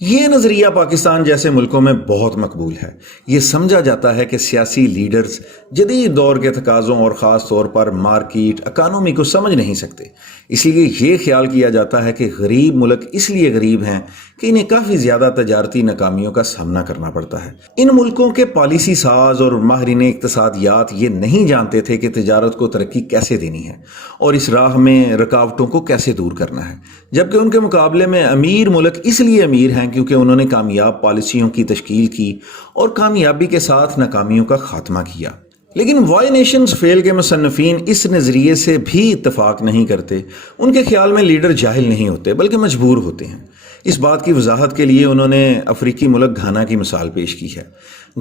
یہ نظریہ پاکستان جیسے ملکوں میں بہت مقبول ہے۔ یہ سمجھا جاتا ہے کہ سیاسی لیڈرز جدید دور کے تقاضوں اور خاص طور پر مارکیٹ اکانومی کو سمجھ نہیں سکتے، اس لیے یہ خیال کیا جاتا ہے کہ غریب ملک اس لیے غریب ہیں کہ انہیں کافی زیادہ تجارتی ناکامیوں کا سامنا کرنا پڑتا ہے۔ ان ملکوں کے پالیسی ساز اور ماہرین اقتصادیات یہ نہیں جانتے تھے کہ تجارت کو ترقی کیسے دینی ہے اور اس راہ میں رکاوٹوں کو کیسے دور کرنا ہے، جبکہ ان کے مقابلے میں امیر ملک اس لیے امیر ہیں کیونکہ انہوں نے کامیاب پالیسیوں کی تشکیل کی اور کامیابی کے ساتھ ناکامیوں کا خاتمہ کیا۔ لیکن وائی نیشنز فیل کے مصنفین اس نظریے سے بھی اتفاق نہیں کرتے۔ ان کے خیال میں لیڈر جاہل نہیں ہوتے بلکہ مجبور ہوتے ہیں۔ اس بات کی وضاحت کے لیے انہوں نے افریقی ملک گھانا کی مثال پیش کی ہے۔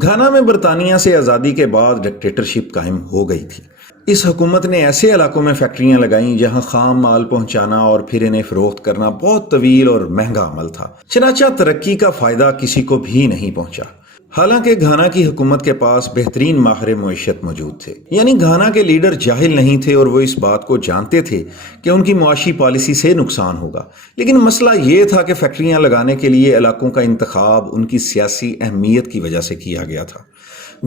گھانا میں برطانیہ سے آزادی کے بعد ڈکٹیٹرشپ قائم ہو گئی تھی۔ اس حکومت نے ایسے علاقوں میں فیکٹریاں لگائیں جہاں خام مال پہنچانا اور پھر انہیں فروخت کرنا بہت طویل اور مہنگا عمل تھا، چنانچہ ترقی کا فائدہ کسی کو بھی نہیں پہنچا۔ حالانکہ گھانا کی حکومت کے پاس بہترین ماہر معیشت موجود تھے، یعنی گھانا کے لیڈر جاہل نہیں تھے اور وہ اس بات کو جانتے تھے کہ ان کی معاشی پالیسی سے نقصان ہوگا، لیکن مسئلہ یہ تھا کہ فیکٹریاں لگانے کے لیے علاقوں کا انتخاب ان کی سیاسی اہمیت کی وجہ سے کیا گیا تھا۔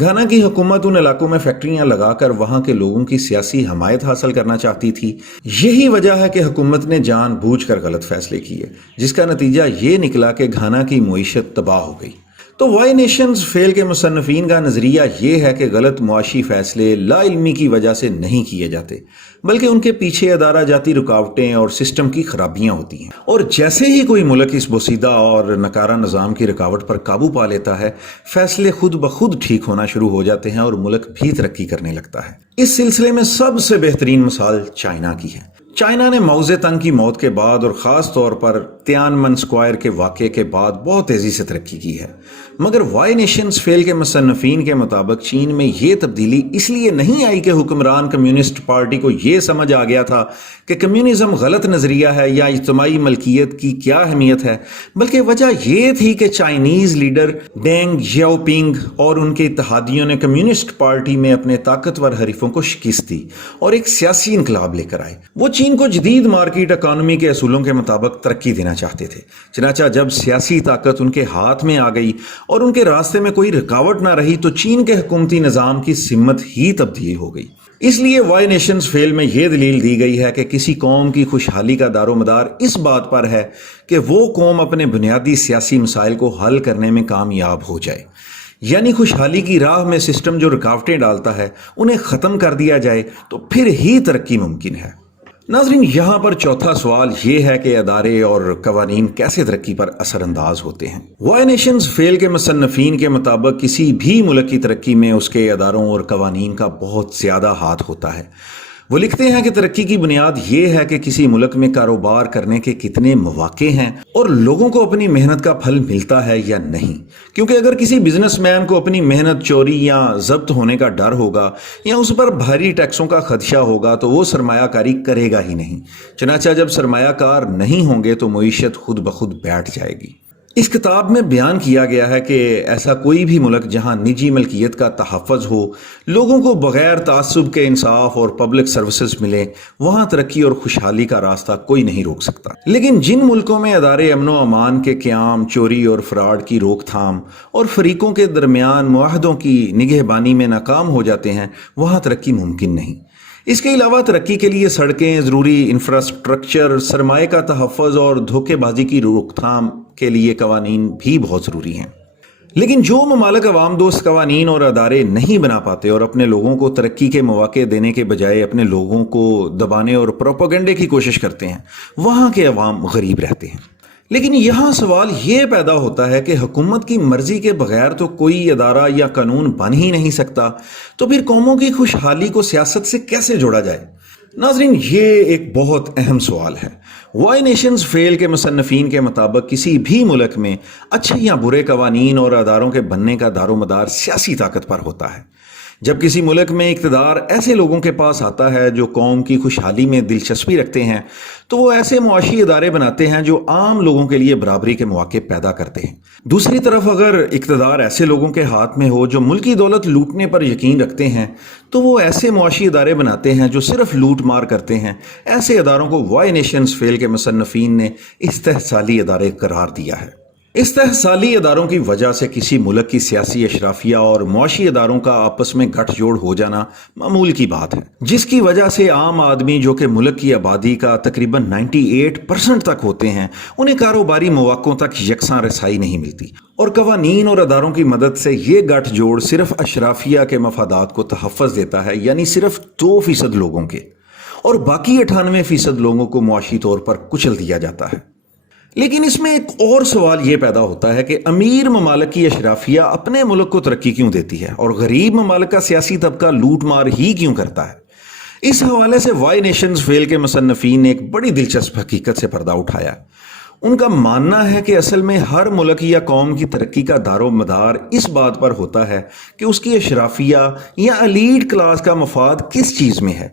گھانا کی حکومت ان علاقوں میں فیکٹریاں لگا کر وہاں کے لوگوں کی سیاسی حمایت حاصل کرنا چاہتی تھی۔ یہی وجہ ہے کہ حکومت نے جان بوجھ کر غلط فیصلے کیے، جس کا نتیجہ یہ نکلا کہ گھانا کی معیشت تباہ ہو گئی۔ تو وائی نیشنز فیل کے مصنفین کا نظریہ یہ ہے کہ غلط معاشی فیصلے لا علمی کی وجہ سے نہیں کیے جاتے، بلکہ ان کے پیچھے ادارہ جاتی رکاوٹیں اور سسٹم کی خرابیاں ہوتی ہیں، اور جیسے ہی کوئی ملک اس بوسیدہ اور نکارہ نظام کی رکاوٹ پر قابو پا لیتا ہے، فیصلے خود بخود ٹھیک ہونا شروع ہو جاتے ہیں اور ملک بھی ترقی کرنے لگتا ہے۔ اس سلسلے میں سب سے بہترین مثال چائنا کی ہے۔ چائنا نے ماؤ زے تنگ کی موت کے بعد اور خاص طور پر تیان من اسکوائر کے واقعے کے بعد بہت تیزی سے ترقی کی ہے، مگر وائی نیشنز فیل کے مصنفین کے مطابق چین میں یہ تبدیلی اس لیے نہیں آئی کہ حکمران کمیونسٹ پارٹی کو یہ سمجھ آ گیا تھا کہ کمیونزم غلط نظریہ ہے یا اجتماعی ملکیت کی کیا اہمیت ہے، بلکہ وجہ یہ تھی کہ چائنیز لیڈر ڈینگ زیاؤ پنگ اور ان کے اتحادیوں نے کمیونسٹ پارٹی میں اپنے طاقتور حریفوں کو شکست دی اور ایک سیاسی انقلاب لے کر آئے۔ وہ چین کو جدید مارکیٹ اکانومی کے اصولوں کے مطابق ترقی دینا چاہتے تھے، چنانچہ جب سیاسی طاقت ان کے ہاتھ میں آ گئی اور ان کے راستے میں کوئی رکاوٹ نہ رہی تو چین کے حکومتی نظام کی سمت ہی تبدیل ہو گئی۔ اس لیے وائی نیشنز فیل میں یہ دلیل دی گئی ہے کہ کسی قوم کی خوشحالی کا دار و مدار اس بات پر ہے کہ وہ قوم اپنے بنیادی سیاسی مسائل کو حل کرنے میں کامیاب ہو جائے، یعنی خوشحالی کی راہ میں سسٹم جو رکاوٹیں ڈالتا ہے انہیں ختم کر دیا جائے تو پھر ہی ترقی ممکن ہے۔ ناظرین، یہاں پر چوتھا سوال یہ ہے کہ ادارے اور قوانین کیسے ترقی پر اثر انداز ہوتے ہیں۔ وائی نیشنز فیل کے مصنفین کے مطابق کسی بھی ملک کی ترقی میں اس کے اداروں اور قوانین کا بہت زیادہ ہاتھ ہوتا ہے۔ وہ لکھتے ہیں کہ ترقی کی بنیاد یہ ہے کہ کسی ملک میں کاروبار کرنے کے کتنے مواقع ہیں اور لوگوں کو اپنی محنت کا پھل ملتا ہے یا نہیں، کیونکہ اگر کسی بزنس مین کو اپنی محنت چوری یا ضبط ہونے کا ڈر ہوگا یا اس پر بھاری ٹیکسوں کا خدشہ ہوگا تو وہ سرمایہ کاری کرے گا ہی نہیں، چنانچہ جب سرمایہ کار نہیں ہوں گے تو معیشت خود بخود بیٹھ جائے گی۔ اس کتاب میں بیان کیا گیا ہے کہ ایسا کوئی بھی ملک جہاں نجی ملکیت کا تحفظ ہو، لوگوں کو بغیر تعصب کے انصاف اور پبلک سروسز ملے، وہاں ترقی اور خوشحالی کا راستہ کوئی نہیں روک سکتا۔ لیکن جن ملکوں میں ادارے امن و امان کے قیام، چوری اور فراڈ کی روک تھام اور فریقوں کے درمیان معاہدوں کی نگہبانی میں ناکام ہو جاتے ہیں، وہاں ترقی ممکن نہیں۔ اس کے علاوہ ترقی کے لیے سڑکیں، ضروری انفراسٹرکچر، سرمایہ کا تحفظ اور دھوکے بازی کی روک تھام کے لیے قوانین بھی بہت ضروری ہیں۔ لیکن جو ممالک عوام دوست قوانین اور ادارے نہیں بنا پاتے اور اپنے لوگوں کو ترقی کے مواقع دینے کے بجائے اپنے لوگوں کو دبانے اور پروپیگنڈے کی کوشش کرتے ہیں، وہاں کے عوام غریب رہتے ہیں۔ لیکن یہاں سوال یہ پیدا ہوتا ہے کہ حکومت کی مرضی کے بغیر تو کوئی ادارہ یا قانون بن ہی نہیں سکتا، تو پھر قوموں کی خوشحالی کو سیاست سے کیسے جوڑا جائے؟ ناظرین، یہ ایک بہت اہم سوال ہے۔ وائی نیشنز فیل کے مصنفین کے مطابق کسی بھی ملک میں اچھے یا برے قوانین اور اداروں کے بننے کا دار و مدار سیاسی طاقت پر ہوتا ہے۔ جب کسی ملک میں اقتدار ایسے لوگوں کے پاس آتا ہے جو قوم کی خوشحالی میں دلچسپی رکھتے ہیں تو وہ ایسے معاشی ادارے بناتے ہیں جو عام لوگوں کے لیے برابری کے مواقع پیدا کرتے ہیں۔ دوسری طرف اگر اقتدار ایسے لوگوں کے ہاتھ میں ہو جو ملکی دولت لوٹنے پر یقین رکھتے ہیں تو وہ ایسے معاشی ادارے بناتے ہیں جو صرف لوٹ مار کرتے ہیں۔ ایسے اداروں کو وائی نیشنز فیل کے مصنفین نے استحصالی ادارے قرار دیا ہے۔ استحصالی اداروں کی وجہ سے کسی ملک کی سیاسی اشرافیہ اور معاشی اداروں کا آپس میں گٹھ جوڑ ہو جانا معمول کی بات ہے، جس کی وجہ سے عام آدمی جو کہ ملک کی آبادی کا تقریباً 98% تک ہوتے ہیں، انہیں کاروباری مواقعوں تک یکساں رسائی نہیں ملتی، اور قوانین اور اداروں کی مدد سے یہ گٹھ جوڑ صرف اشرافیہ کے مفادات کو تحفظ دیتا ہے، یعنی صرف 2% لوگوں کے، اور باقی 98% لوگوں کو معاشی طور پر کچل دیا جاتا ہے۔ لیکن اس میں ایک اور سوال یہ پیدا ہوتا ہے کہ امیر ممالک کی اشرافیہ اپنے ملک کو ترقی کیوں دیتی ہے اور غریب ممالک کا سیاسی طبقہ لوٹ مار ہی کیوں کرتا ہے؟ اس حوالے سے وائی نیشنز فیل کے مصنفین نے ایک بڑی دلچسپ حقیقت سے پردہ اٹھایا۔ ان کا ماننا ہے کہ اصل میں ہر ملک یا قوم کی ترقی کا دار و مدار اس بات پر ہوتا ہے کہ اس کی اشرافیہ یا ایلیٹ کلاس کا مفاد کس چیز میں ہے۔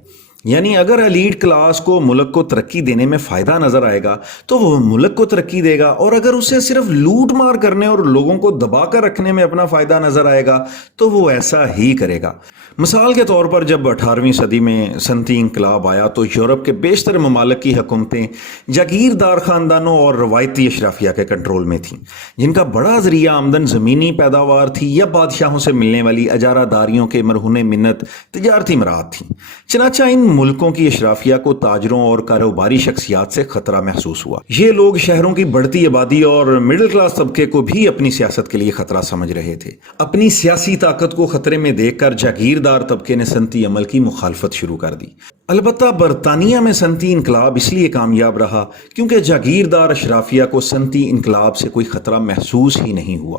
یعنی اگر ایلیٹ کلاس کو ملک کو ترقی دینے میں فائدہ نظر آئے گا تو وہ ملک کو ترقی دے گا، اور اگر اسے صرف لوٹ مار کرنے اور لوگوں کو دبا کر رکھنے میں اپنا فائدہ نظر آئے گا تو وہ ایسا ہی کرے گا۔ مثال کے طور پر جب 18ویں صدی میں صنعتی انقلاب آیا تو یورپ کے بیشتر ممالک کی حکومتیں جاگیردار خاندانوں اور روایتی اشرافیہ کے کنٹرول میں تھیں، جن کا بڑا ذریعہ آمدن زمینی پیداوار تھی یا بادشاہوں سے ملنے والی اجارہ داریوں کے مرہون منت تجارتی مراعات تھیں۔ چنانچہ ان ملکوں کی اشرافیہ کو تاجروں اور کاروباری شخصیات سے خطرہ محسوس ہوا۔ یہ لوگ شہروں کی بڑھتی آبادی اور مڈل کلاس طبقے کو بھی اپنی سیاست کے لیے خطرہ سمجھ رہے تھے۔ اپنی سیاسی طاقت کو خطرے میں دیکھ کر جاگیردار طبقے نے صنعتی عمل کی مخالفت شروع کر دی۔ البتہ برطانیہ میں صنعتی انقلاب اس لیے کامیاب رہا کیونکہ جاگیردار اشرافیہ کو صنعتی انقلاب سے کوئی خطرہ محسوس ہی نہیں ہوا۔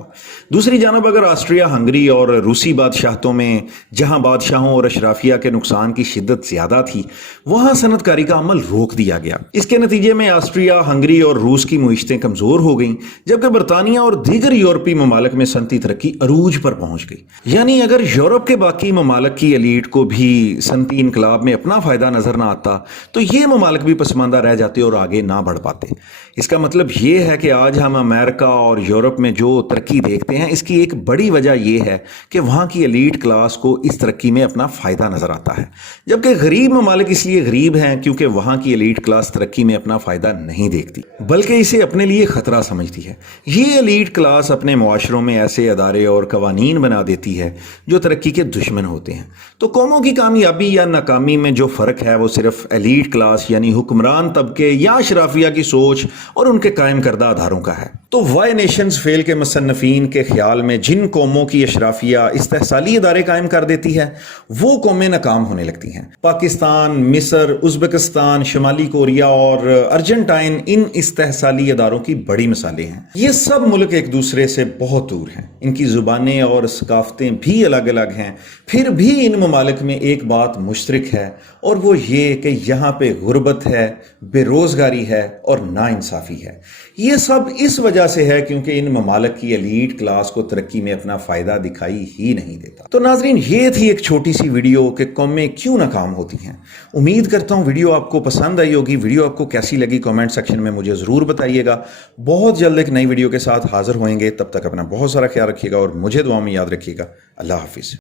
دوسری جانب اگر آسٹریا ہنگری اور روسی بادشاہتوں میں جہاں بادشاہوں اور اشرافیہ کے نقصان کی شدت زیادہ تھی، وہاں صنعت کاری کا عمل روک دیا گیا۔ اس کے نتیجے میں آسٹریا ہنگری اور روس کی معیشتیں کمزور ہو گئیں، جبکہ برطانیہ اور دیگر یورپی ممالک میں صنعتی ترقی عروج پر پہنچ گئی۔ یعنی اگر یورپ کے باقی ممالک کی ایلیٹ کو بھی صنعتی انقلاب میں اپنا فائدہ نظر نہ آتا تو یہ ممالک بھی پسماندہ رہ جاتے اور آگے نہ بڑھ پاتے۔ اس کا مطلب یہ ہے کہ آج ہم امریکہ اور یورپ میں جو ترقی دیکھتے ہیں، اس کی ایک بڑی وجہ یہ ہے کہ وہاں کی ایلیٹ کلاس کو اس ترقی میں اپنا فائدہ نظر آتا ہے، جبکہ غریب ممالک اس لیے غریب ہیں کیونکہ وہاں کی ایلیٹ کلاس ترقی میں اپنا فائدہ نہیں دیکھتی بلکہ اسے اپنے لیے خطرہ سمجھتی ہے۔ یہ ایلیٹ کلاس اپنے معاشروں میں ایسے ادارے اور قوانین بنا دیتی ہے جو ترقی کے دشمن ہوتے ہیں۔ تو قوموں کی کامیابی یا ناکامی میں جو فرق ہے وہ صرف ایلیٹ کلاس یعنی حکمران طبقے یا اشرافیہ کی سوچ اور ان کے قائم کردہ اداروں کا ہے۔ تو وائی نیشنز فیل کے مصنفین کے خیال میں جن قوموں کی اشرافیہ استحصالی ادارے قائم کر دیتی ہے وہ قومیں ناکام ہونے لگتی ہیں۔ پاکستان، مصر، ازبکستان، شمالی کوریا اور ارجنٹائن ان استحصالی اداروں کی بڑی مثالیں ہیں۔ یہ سب ملک ایک دوسرے سے بہت دور ہیں، ان کی زبانیں اور ثقافتیں بھی الگ الگ ہیں، پھر بھی ان ممالک میں ایک بات مشترک ہے اور وہ یہ کہ یہاں پہ غربت ہے، بے روزگاری ہے اور ناانصافی ہے۔ یہ سب اس وجہ سے ہے کیونکہ ان ممالک کی ایلیٹ کلاس کو ترقی میں اپنا فائدہ دکھائی ہی نہیں دیتا۔ تو ناظرین، یہ تھی ایک چھوٹی سی ویڈیو کہ قومیں کیوں ناکام ہوتی ہیں۔ امید کرتا ہوں ویڈیو آپ کو پسند آئی ہوگی۔ ویڈیو آپ کو کیسی لگی کامنٹ سیکشن میں مجھے ضرور بتائیے گا۔ بہت جلد ایک نئی ویڈیو کے ساتھ حاضر ہوئیں گے، تب تک اپنا بہت سارا خیال رکھیے گا اور مجھے دعا میں یاد رکھیے گا۔ اللہ حافظ۔